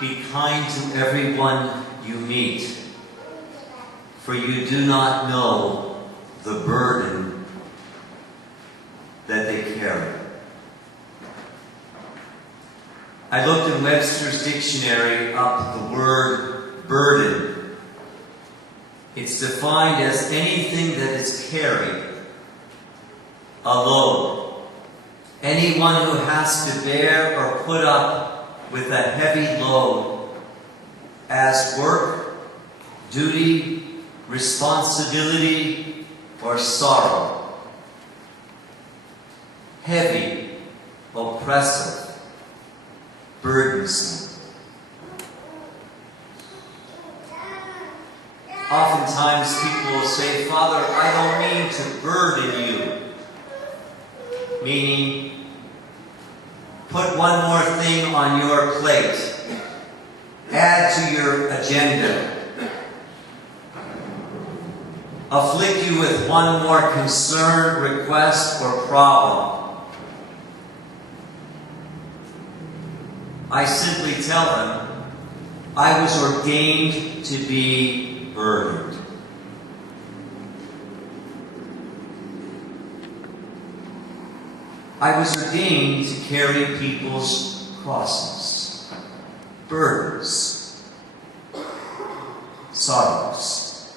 Be kind to everyone you meet, for you do not know the burden that they carry. I looked in Webster's dictionary up the word burden. It's defined as anything that is carried, a load. Anyone who has to bear or put up with a heavy load as work, duty, responsibility, or sorrow. Heavy, oppressive, burdensome. Oftentimes people will say, "Father, I don't mean to burden you." Meaning, put one more thing on your plate. Add to your agenda. Afflict you with one more concern, request, or problem. I simply tell them, I was ordained to be burdened. I was ordained to carry people's crosses, burdens, sorrows.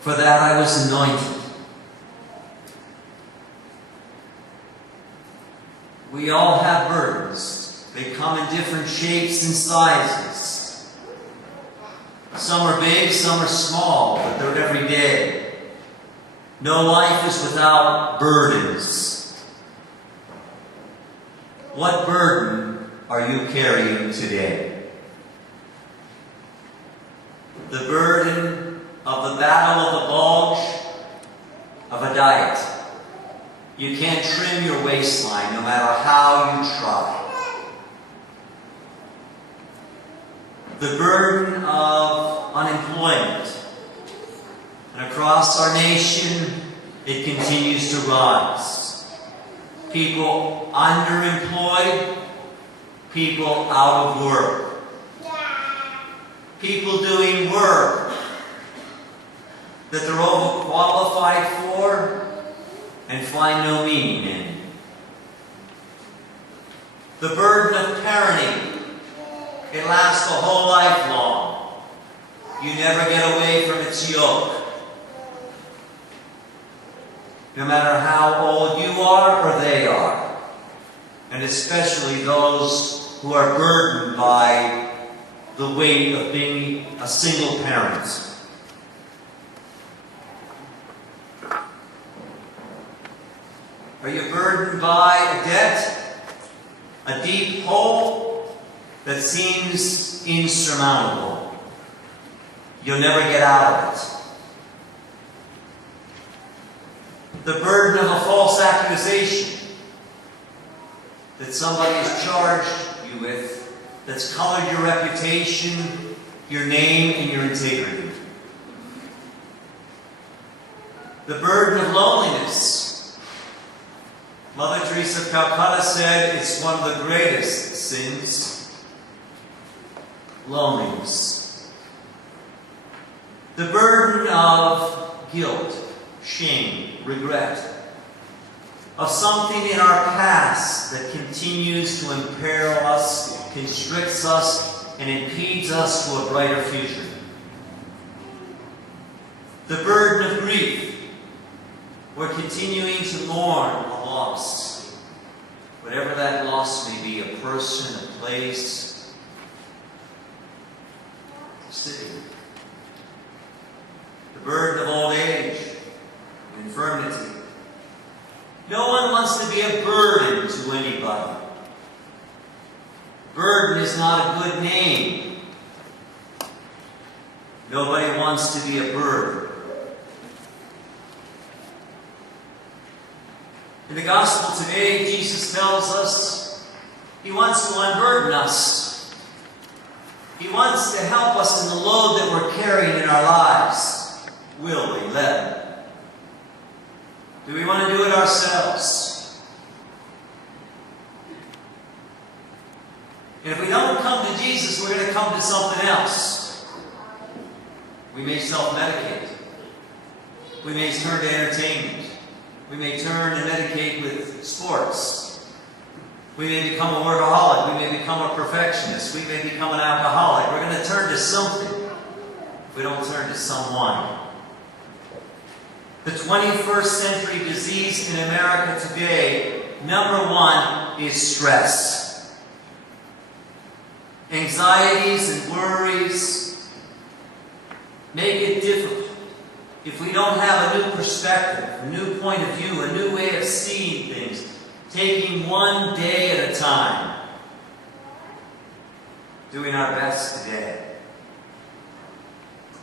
For that I was anointed. We all have burdens. They come in different shapes and sizes. Some are big, some are small, but they're every day. No life is without burdens. What burden are you carrying today? The burden of the battle of the bulge of a diet. You can't trim your waistline no matter how you try. The burden of unemployment. And across our nation, it continues to rise. People underemployed, people out of work. People doing work that they're overqualified for and find no meaning in. The burden of parenting, it lasts the whole life long. You never get away from its yoke. No matter how old you are or they are. And especially those who are burdened by the weight of being a single parent. Are you burdened by a debt? A deep hole that seems insurmountable? You'll never get out of it. The burden of a false accusation that somebody has charged you with, that's colored your reputation, your name, and your integrity. The burden of loneliness. Mother Teresa of Calcutta said it's one of the greatest sins. Loneliness. The burden of guilt, shame, regret, of something in our past that continues to imperil us, constricts us, and impedes us to a brighter future. The burden of grief. We're continuing to mourn a loss. Whatever that loss may be, a person, a place, a city. The burden of old age, infirmity. No one wants to be a burden to anybody. Burden is not a good name. Nobody wants to be a burden. In the gospel today, Jesus tells us He wants to unburden us. He wants to help us in the load that we're carrying in our lives. Will we let Him? Do we want to do it ourselves? And if we don't come to Jesus come to something else. We may self-medicate. We may turn to entertainment. We may turn and medicate with sports. We may become a workaholic. We may become a perfectionist. We may become an alcoholic. We're going to turn to something if we don't turn to someone. The 21st century disease in America today, number one, is stress. Anxieties and worries make it difficult if we don't have a new perspective, a new point of view, a new way of seeing things, taking one day at a time, doing our best today.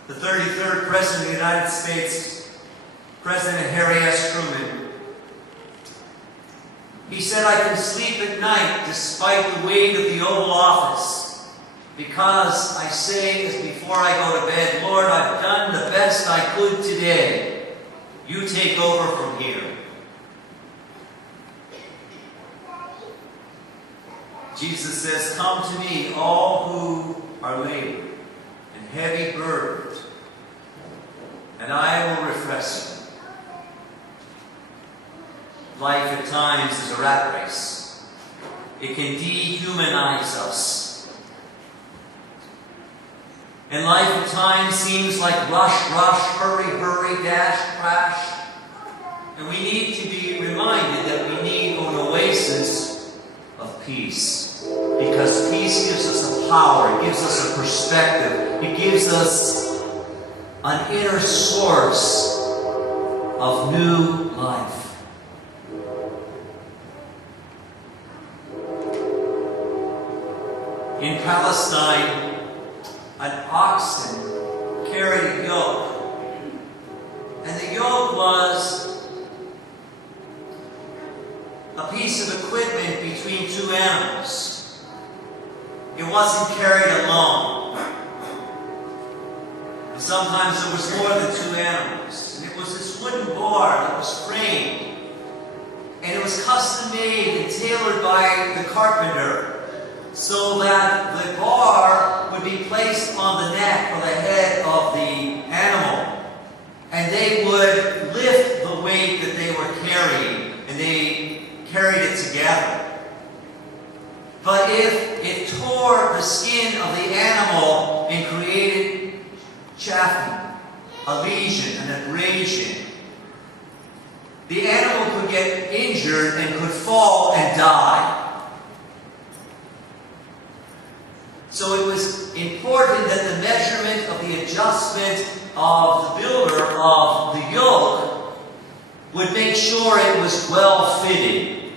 The 33rd President of the United States, President Harry S. Truman, he said, "I can sleep at night despite the weight of the Oval Office, because I say as before I go to bed, Lord, I've done the best I could today. You take over from here." Jesus says, "Come to me, all who are labored and heavy burdened, and I will refresh you." Life at times is a rat race. It can dehumanize us. And life at times seems like rush, rush, hurry, hurry, dash, crash. And we need to be reminded that we need an oasis of peace. Because peace gives us a power, it gives us a perspective, it gives us an inner source of new life. In Palestine, an oxen carried a yoke. And the yoke was a piece of equipment between two animals. It wasn't carried alone. And sometimes there was more than two animals. And it was this wooden bar that was framed. And it was custom made and tailored by the carpenter, so that the bar would be placed on the neck or the head of the animal. And they would lift the weight that they were carrying, and they carried it together. But if it tore the skin of the animal and created chafing, a lesion, an abrasion, the animal could get injured and could fall and die. So it was important that the measurement of the adjustment of the builder of the yoke would make sure it was well fitted.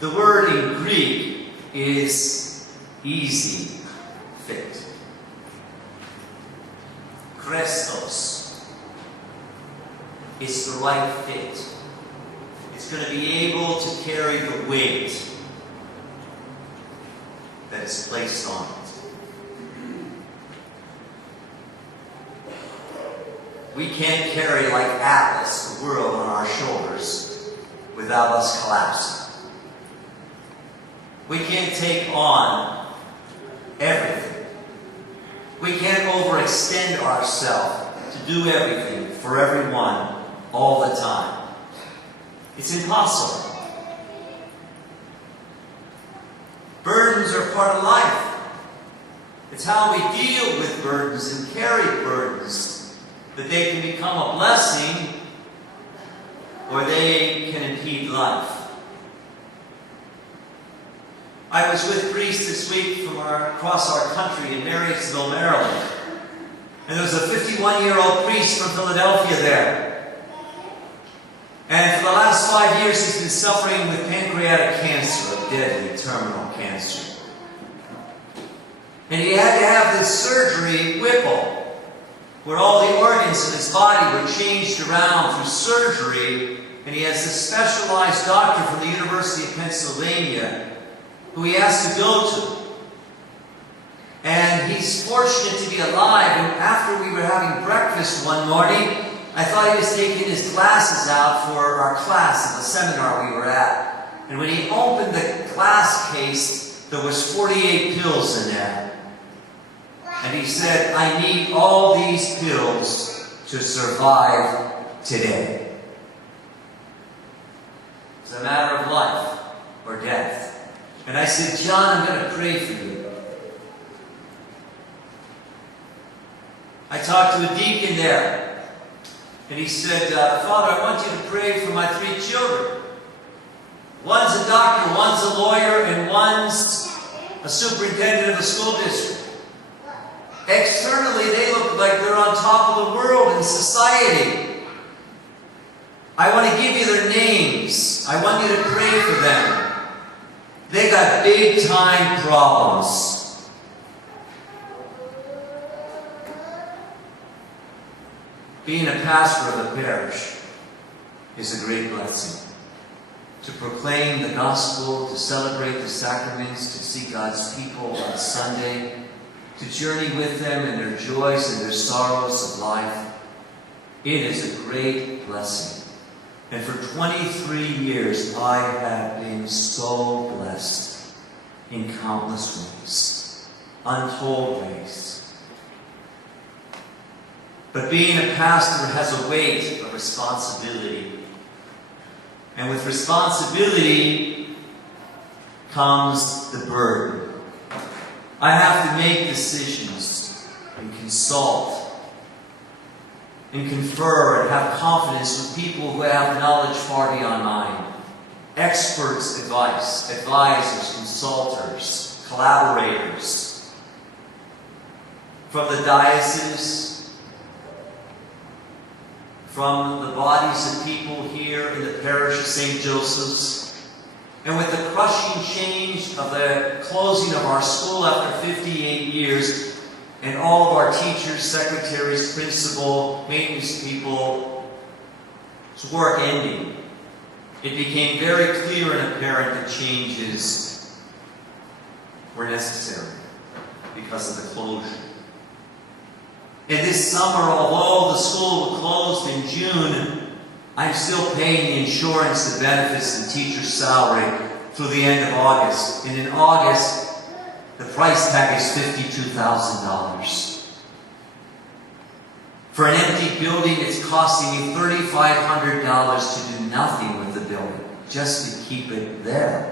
The word in Greek is easy fit. Krestos. It's the right fit. It's going to be able to carry the weight that is placed on it. We can't carry like Atlas, the world, on our shoulders without us collapsing. We can't take on everything. We can't overextend ourselves to do everything for everyone all the time. It's impossible. Burdens are part of life. It's how we deal with burdens and carry burdens, that they can become a blessing or they can impede life. I was with priests this week from across our country in Marysville, Maryland. And there was a 51-year-old priest from Philadelphia there. And for the last 5 years he's been suffering with pancreatic cancer, a deadly terminal cancer. And he had to have this surgery, Whipple, where all the organs in his body were changed around through surgery, and he has a specialized doctor from the University of Pennsylvania who he has to go to. And he's fortunate to be alive, and after we were having breakfast one morning, I thought he was taking his glasses out for our class at the seminar we were at. And when he opened the glass case, there was 48 pills in there. And he said, I need all these pills to survive today. It's a matter of life or death. And I said, John, I'm going to pray for you. I talked to a deacon there. And he said, Father, I want you to pray for my 3 children. One's a doctor, one's a lawyer, and one's a superintendent of a school district. Externally, they look like they're on top of the world in society. I want to give you their names. I want you to pray for them. They got big time problems. Being a pastor of a parish is a great blessing. To proclaim the gospel, to celebrate the sacraments, to see God's people on Sunday, to journey with them in their joys and their sorrows of life. It is a great blessing. And for 23 years, I have been so blessed in countless ways, untold ways. But being a pastor has a weight of responsibility. And with responsibility comes the burden. I have to make decisions and consult and confer and have confidence with people who have knowledge far beyond mine. Experts' advice, advisors, consultors, collaborators from the diocese, from the bodies of people here in the parish of St. Joseph's. And with the crushing change of the closing of our school after 58 years, and all of our teachers, secretaries, principal, maintenance people's work ending, it became very clear and apparent that changes were necessary because of the closure. And this summer, although the school closed in June, I'm still paying the insurance, the benefits, and teacher's salary through the end of August. And in August, the price tag is $52,000. For an empty building, it's costing me $3,500 to do nothing with the building, just to keep it there.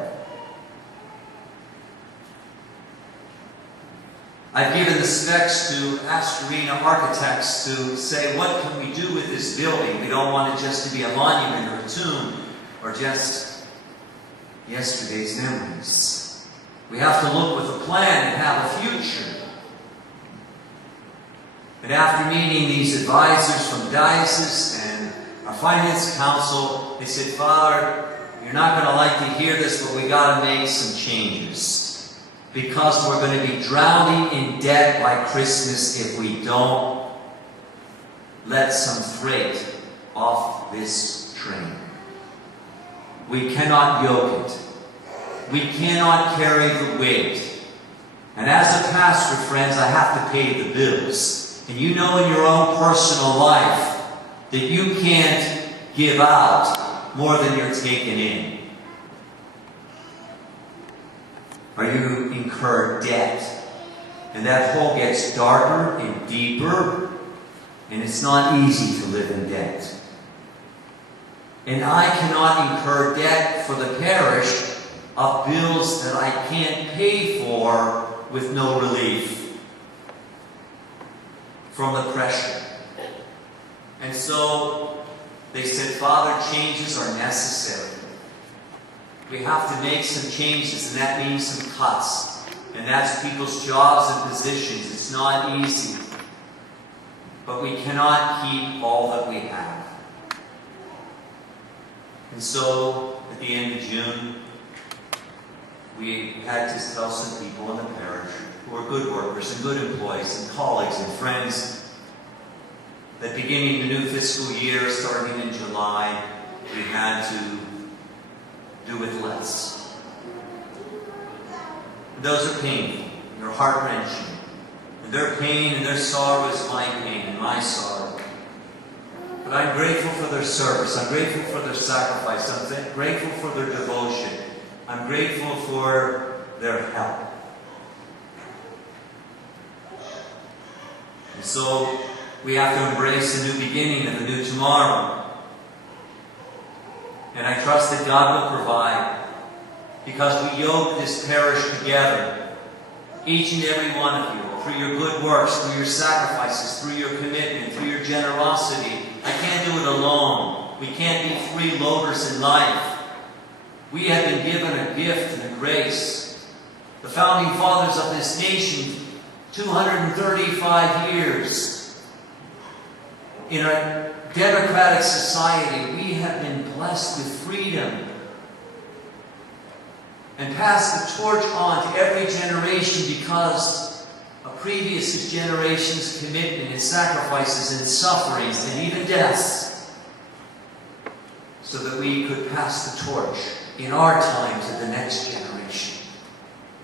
I've given the specs to Astorina Architects to say, what can we do with this building? We don't want it just to be a monument or a tomb or just yesterday's memories. We have to look with a plan and have a future. And after meeting these advisors from the diocese and our finance council, they said, Father, you're not going to like to hear this, but we got to make some changes. Because we're going to be drowning in debt by Christmas if we don't let some freight off this train. We cannot yoke it. We cannot carry the weight. And as a pastor, friends, I have to pay the bills. And you know in your own personal life that you can't give out more than you're taking in. Or you incur debt. And that hole gets darker and deeper, and it's not easy to live in debt. And I cannot incur debt for the parish of bills that I can't pay for with no relief from the pressure. And so they said, Father, changes are necessary. We have to make some changes, and that means some cuts. And that's people's jobs and positions. It's not easy. But we cannot keep all that we have. And so, at the end of June, we had to tell some people in the parish who are good workers and good employees and colleagues and friends that beginning the new fiscal year, starting in July, we had to do with less. And those are painful. They're heart-wrenching. And their pain and their sorrow is my pain and my sorrow. But I'm grateful for their service. I'm grateful for their sacrifice. I'm grateful for their devotion. I'm grateful for their help. And so we have to embrace a new beginning and a new tomorrow. And I trust that God will provide, because we yoke this parish together, each and every one of you, through your good works, through your sacrifices, through your commitment, through your generosity. I can't do it alone. We can't be freeloaders in life. We have been given a gift and a grace. The founding fathers of this nation, 235 years. In our democratic society, we have been blessed with freedom, and pass the torch on to every generation because of previous generations' commitment and sacrifices and sufferings and even deaths, so that we could pass the torch in our time to the next generation.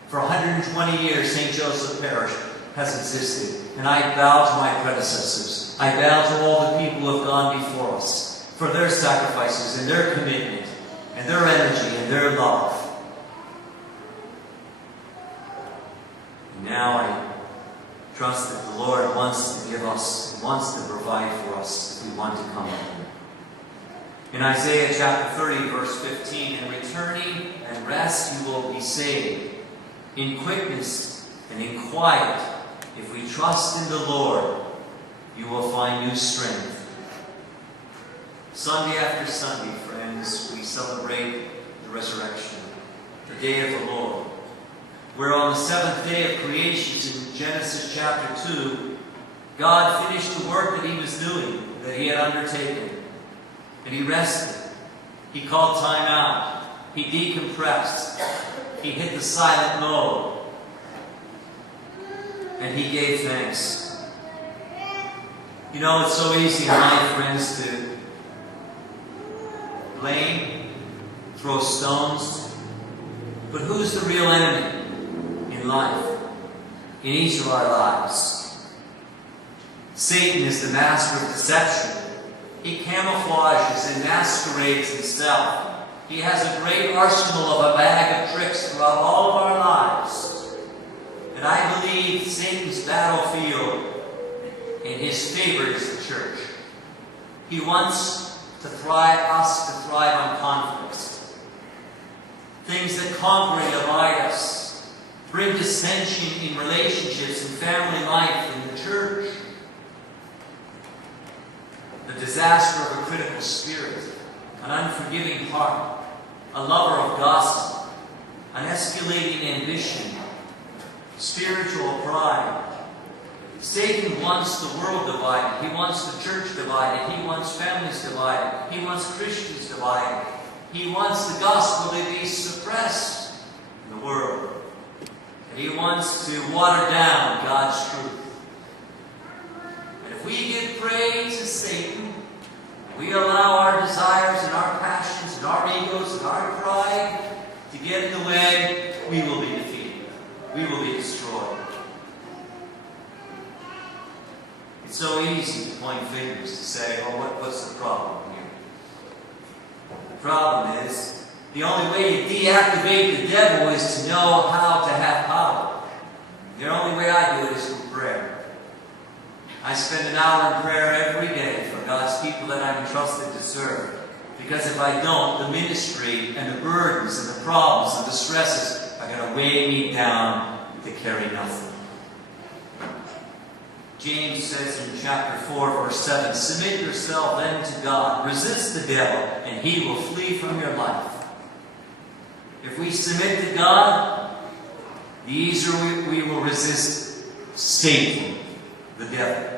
For 120 years, St. Joseph Parish has existed, and I bow to my predecessors. I bow to all the people who have gone before us for their sacrifices and their commitment and their energy and their love. Now I trust that the Lord wants to give us, and wants to provide for us if we want to come to Him. In Isaiah chapter 30, verse 15, "In returning and rest you will be saved. In quickness and in quiet, if we trust in the Lord, you will find new strength." Sunday after Sunday, friends, we celebrate the resurrection, the day of the Lord. Where on the seventh day of creation, in Genesis chapter 2, God finished the work that He was doing, that He had undertaken. And He rested. He called time out. He decompressed. He hit the silent mode. And He gave thanks. You know, it's so easy in life, friends, to blame, throw stones. But who's the real enemy in life, in each of our lives? Satan is the master of deception. He camouflages and masquerades himself. He has a great arsenal of a bag of tricks throughout all of our lives. And I believe Satan's battlefield in his favor is the church. He wants us to thrive on conflicts. Things that conquer and divide us, bring dissension in relationships and family life in the church. The disaster of a critical spirit, an unforgiving heart, a lover of gossip, an escalating ambition, spiritual pride. Satan wants the world divided. He wants the church divided. He wants families divided. He wants Christians divided. He wants the gospel to be suppressed in the world. And he wants to water down God's truth. And if we give praise to Satan, we allow our desires and our passions and our egos and our pride to get in the way, we will be defeated. We will be destroyed. It's so easy to point fingers, to say, well, what's the problem here? The problem is, the only way to deactivate the devil is to know how to have power. The only way I do it is through prayer. I spend an hour in prayer every day for God's people that I'm entrusted to serve. Because if I don't, the ministry and the burdens and the problems and the stresses are going to weigh me down to carry nothing. James says in chapter 4, verse 7, "Submit yourself then to God. Resist the devil, and he will flee from your life." If we submit to God, the easier we will resist Satan, the devil.